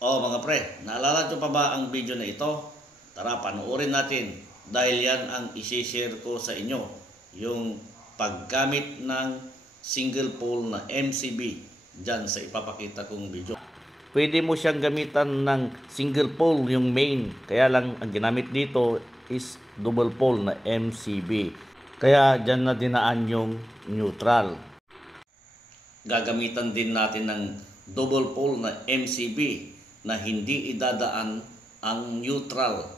Mga pre, naalala nyo pa ba ang video na ito? Tara, panoorin natin dahil yan ang isi-share ko sa inyo. Yung paggamit ng single pole na MCB dyan sa ipapakita kong video. Pwede mo siyang gamitan ng single pole, yung main. Kaya lang ang ginamit dito is double pole na MCB. Kaya dyan na dinaan yung neutral. Gagamitan din natin ng double pole na MCB na hindi idadaan ang neutral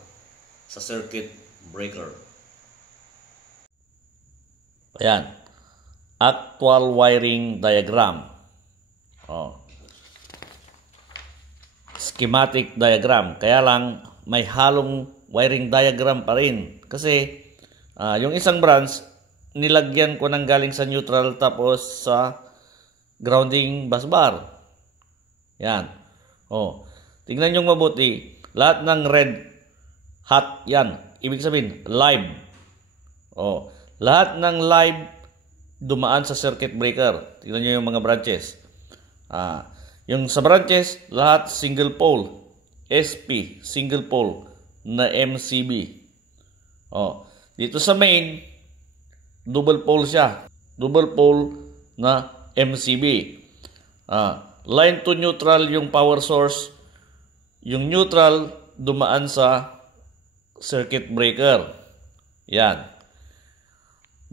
sa circuit breaker. Ayan. Actual wiring diagram. Schematic diagram. Kaya lang may halong wiring diagram pa rin. Kasi yung isang branch, nilagyan ko ng galing sa neutral tapos sa grounding busbar. Yan. Tingnan nyo mabuti. Lahat ng red hot yan. Ibig sabihin, live. Lahat ng live dumaan sa circuit breaker. Tingnan nyo yung mga branches. Yung sa branches, lahat single pole. SP, single pole na MCB. Dito sa main, double pole siya. Double pole na MCB. Line to neutral yung power source. Yung neutral dumaan sa circuit breaker. Yan.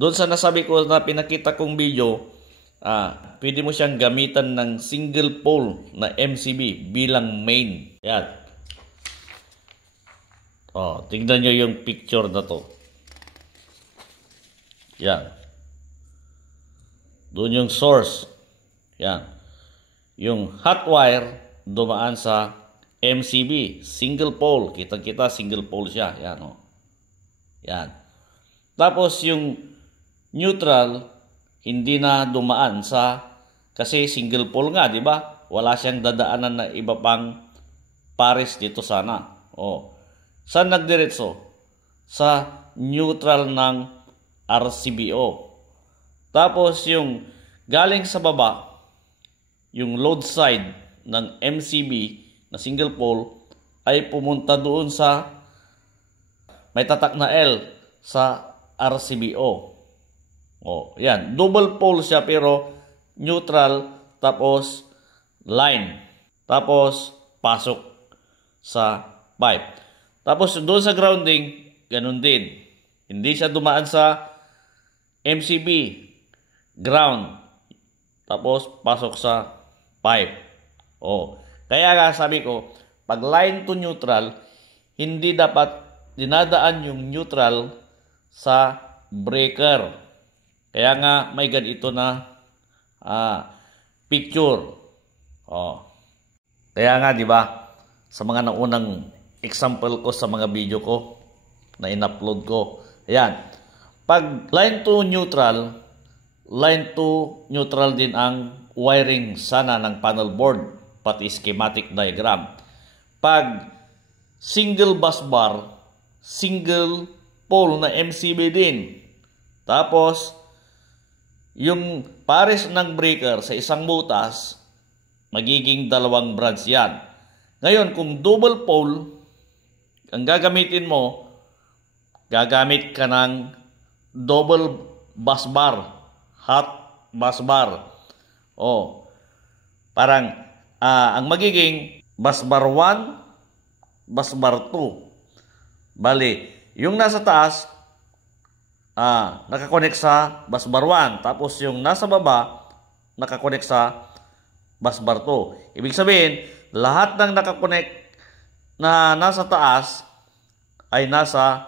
Doon sa nasabi ko na pinakita kong video, pwede mo siyang gamitan ng single pole na MCB bilang main. Yan. Tingnan nyo yung picture na to. Yan. Doon yung source. Yan. Yung hot wire dumaan sa MCB, single pole. Kitang-kita single pole siya. Yan, Yan. Tapos yung neutral hindi na dumaan sa, kasi single pole nga, di ba? Wala siyang dadaanan na iba pang pares dito sana. Saan nagdiretso? Sa neutral ng RCBO. Tapos yung galing sa baba, yung load side ng MCB na single pole ay pumunta doon sa may tatak na L sa RCBO. Yan. Double pole siya pero neutral tapos line. Tapos pasok sa pipe. Tapos doon sa grounding, ganun din. Hindi siya dumaan sa MCB, ground. Tapos pasok sa pipe. Kaya nga sabi ko, pag line to neutral, hindi dapat dinadaan yung neutral sa breaker. Kaya nga may ganito na picture. Kaya nga, di ba, sa mga naunang example ko sa mga video ko na in-upload ko. Ayan. Pag line to neutral din ang wiring sana ng panel board, pati schematic diagram. Pag single bus bar, single pole na MCB din. Tapos, yung pares ng breaker sa isang butas, magiging dalawang branch yan. Ngayon, kung double pole, ang gagamitin mo, gagamit ka ng double bus bar, hot bus bar. Parang, ang magiging bus bar 1, bus bar 2. Bali, yung nasa taas, nakakonect sa bus bar 1. Tapos yung nasa baba, nakakonect sa bus bar 2. Ibig sabihin, lahat ng nakakonect na nasa taas ay nasa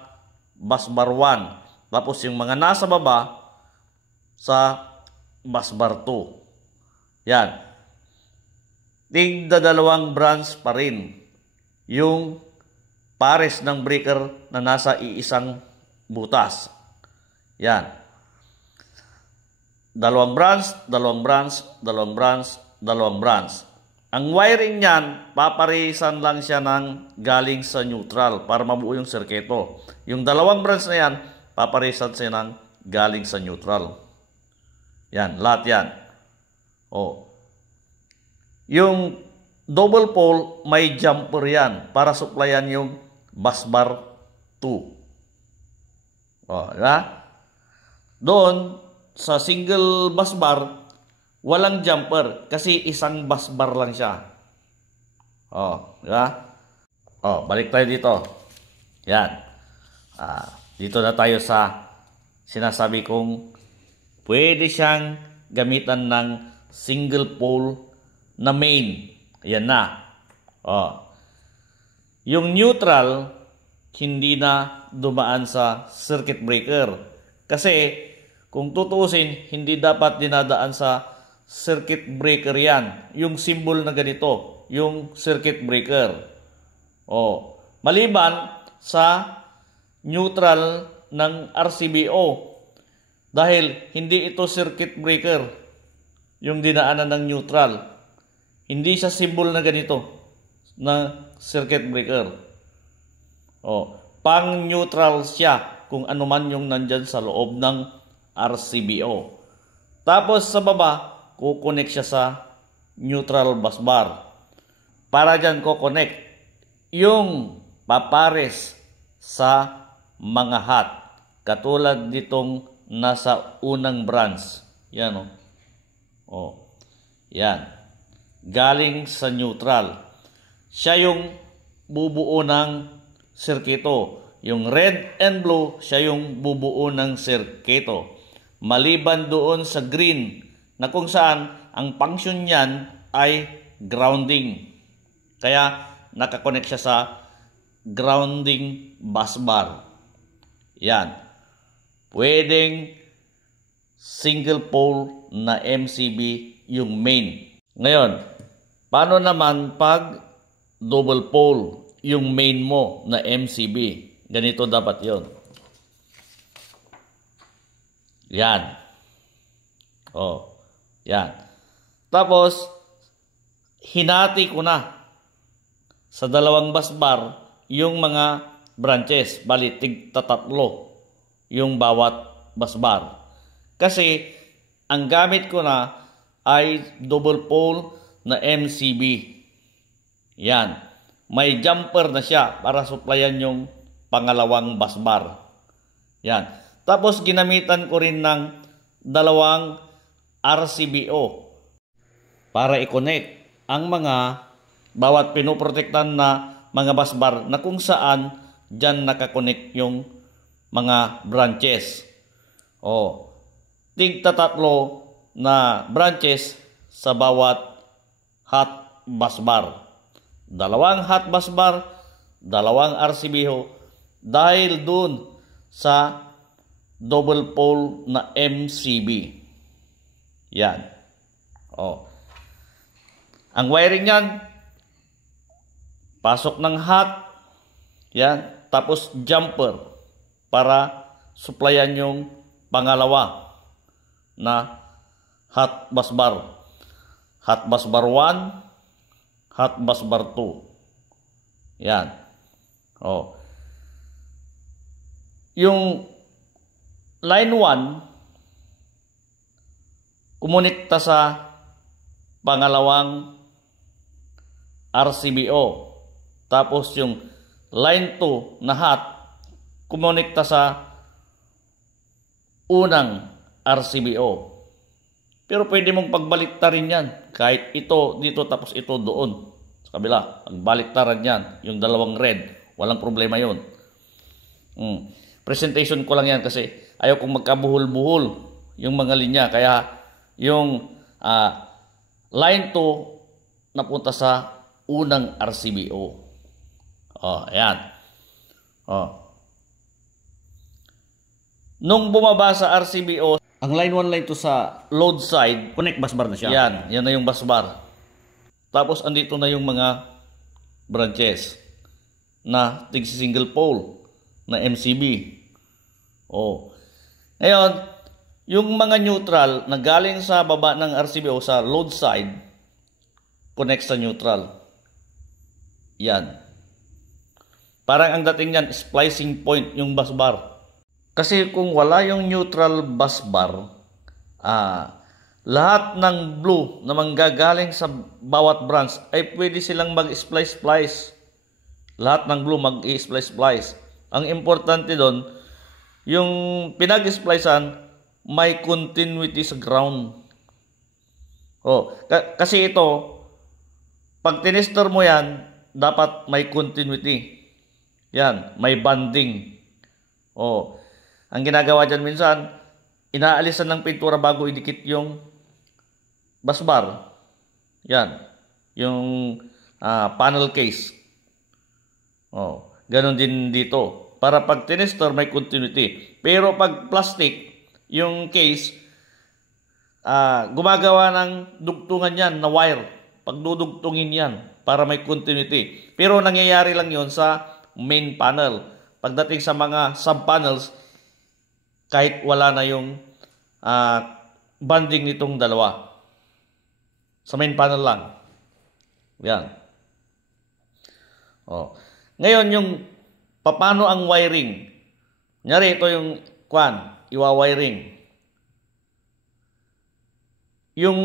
bus bar 1. Tapos yung mga nasa baba, sa bus bar 2. Yan. Tigdadalawang branch pa rin yung pares ng breaker na nasa iisang butas. Yan. Dalawang branch, dalawang branch, dalawang branch, dalawang branch. Ang wiring niyan, paparisan lang siya ng galing sa neutral para mabuo yung sirketo. Yung dalawang branch na yan, paparisan siya ng galing sa neutral. Yan, lahat yan. Yung double pole, may jumper yan para supplyan yung busbar 2. Diba? Doon, sa single busbar, walang jumper kasi isang busbar lang siya. Diba? Balik tayo dito. Yan. Dito na tayo sa sinasabi kong pwede siyang gamitan ng single pole na main. Ayan na. Yung neutral, hindi na dumaan sa circuit breaker. Kasi, kung tutuusin, hindi dapat dinadaan sa circuit breaker yan. Yung symbol na ganito, yung circuit breaker. Maliban sa neutral ng RCBO. Dahil hindi ito circuit breaker, yung dinaanan ng neutral. Hindi siya symbol na ganito, na circuit breaker. Pang-neutral siya kung ano man yung nandyan sa loob ng RCBO. Tapos sa baba, kukonek siya sa neutral busbar. Para dyan kukonek yung papares sa mga hot. Katulad ditong nasa unang branch. Yan Yan. Galing sa neutral. Siya yung bubuo ng sirkito. Yung red and blue, siya yung bubuo ng sirkito. Maliban doon sa green, na kung saan ang function niyan ay grounding. Kaya nakakonect siya sa grounding busbar. Yan. Pwedeng single pole na MCB yung main. Ngayon, paano naman pag double pole yung main mo na MCB? Ganito dapat yon. Yan. Yan. Tapos, hinati ko na sa dalawang busbar yung mga branches. Bali, tig-tatlo yung bawat busbar. Kasi, ang gamit ko na ay double pole na MCB. Yan. May jumper na siya para supplyan yung pangalawang busbar. Yan. Tapos ginamitan ko rin ng dalawang RCBO para i-connect ang mga bawat pinoprotektan na mga busbar na kung saan dyan nakakonect yung mga branches. Tig-tatlo na branches sa bawat hot busbar. Dalawang hot busbar, dalawang RCBO dahil dun sa double pole na MCB. Yan. Ang wiring yan, pasok ng hot, yan, tapos jumper para supplyan yung pangalawa na hot busbar. Hot busbar 1, hot busbar 2. Yan. Yung line 1, kumonekta sa pangalawang RCBO. Tapos yung line 2 na hot, kumonekta sa unang RCBO. Pero pwede mong pagbaliktarin yan. Kahit ito dito tapos ito doon. Sa kabila. Pagbaliktaran yan. Yung dalawang red. Walang problema yun. Presentation ko lang yan kasi ayaw kong magkabuhol-buhol yung mga linya. Kaya yung line 2 napunta sa unang RCBO. Ayan. Nung bumaba sa RCBO, ang line 1, line 2 sa load side, connect busbar na siya. Yan na yung busbar. Tapos andito na yung mga branches na tig-single pole na MCB. Ngayon, yung mga neutral na galing sa baba ng RCBO sa load side, connect sa neutral. Yan. Parang ang dating yan, splicing point yung busbar. Kasi kung wala yung neutral busbar, lahat ng blue na manggagaling sa bawat branch ay pwede silang mag-splice-splice. Lahat ng blue mag-i-splice-splice. Ang importante doon, yung pinag-splicean may continuity sa ground. Kasi ito, pag tinester mo yan, dapat may continuity. Yan, may banding. Ang ginagawa dyan minsan, inaalisan ng pintura bago idikit yung busbar. Yan, yung panel case. Ganon din dito. Para pag tinester, may continuity. Pero pag plastic, yung case, gumagawa ng dugtungan yan na wire. Pagdudugtungin yan para may continuity. Pero nangyayari lang yon sa main panel. Pagdating sa mga sub-panels, kahit wala na yung banding nitong dalawa. Sa main panel lang. Yan. Ngayon, yung paano ang wiring? Nyari, ito yung iwa-wiring. Yung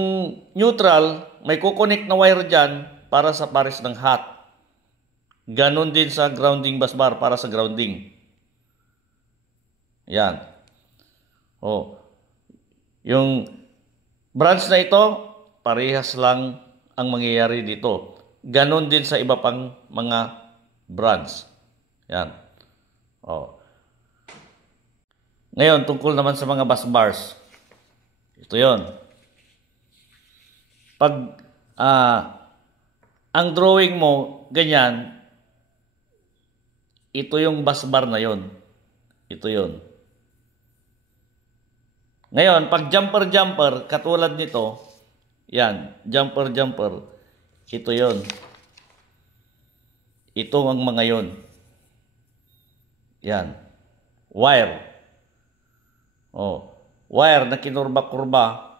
neutral, may kukonek na wire dyan para sa pares ng hot. Ganon din sa grounding busbar para sa grounding. Yan. Yung branch na ito, parehas lang ang mangyayari dito. Ganon din sa iba pang mga branch. Yan. Ngayon, tungkol naman sa mga busbars. Ito yon. Pag ang drawing mo, ganyan, ito yung busbar na yon. Ito yon. Ngayon, pag jumper-jumper, katulad nito, yan, jumper-jumper, ito yon. Ito ang mga yon. Yan. Wire. Wire na kinurba-kurba.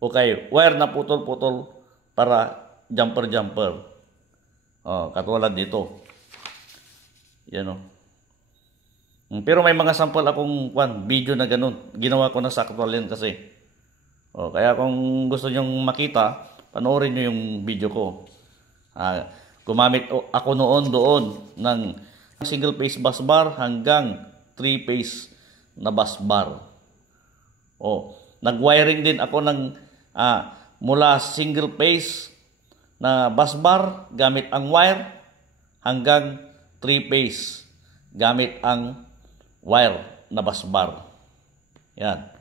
Okay, wire na putol-putol para jumper-jumper. Katulad dito. Yan Pero may mga sample akong video na ganun. Ginawa ko na sa actual yan kasi. Kaya kung gusto nyong makita, panoorin nyo yung video ko. Gumamit ako doon ng single phase busbar hanggang 3 phase na busbar. Nag-wiring din ako ng mula single phase na busbar gamit ang wire hanggang 3 phase gamit ang wire na busbar. Yan.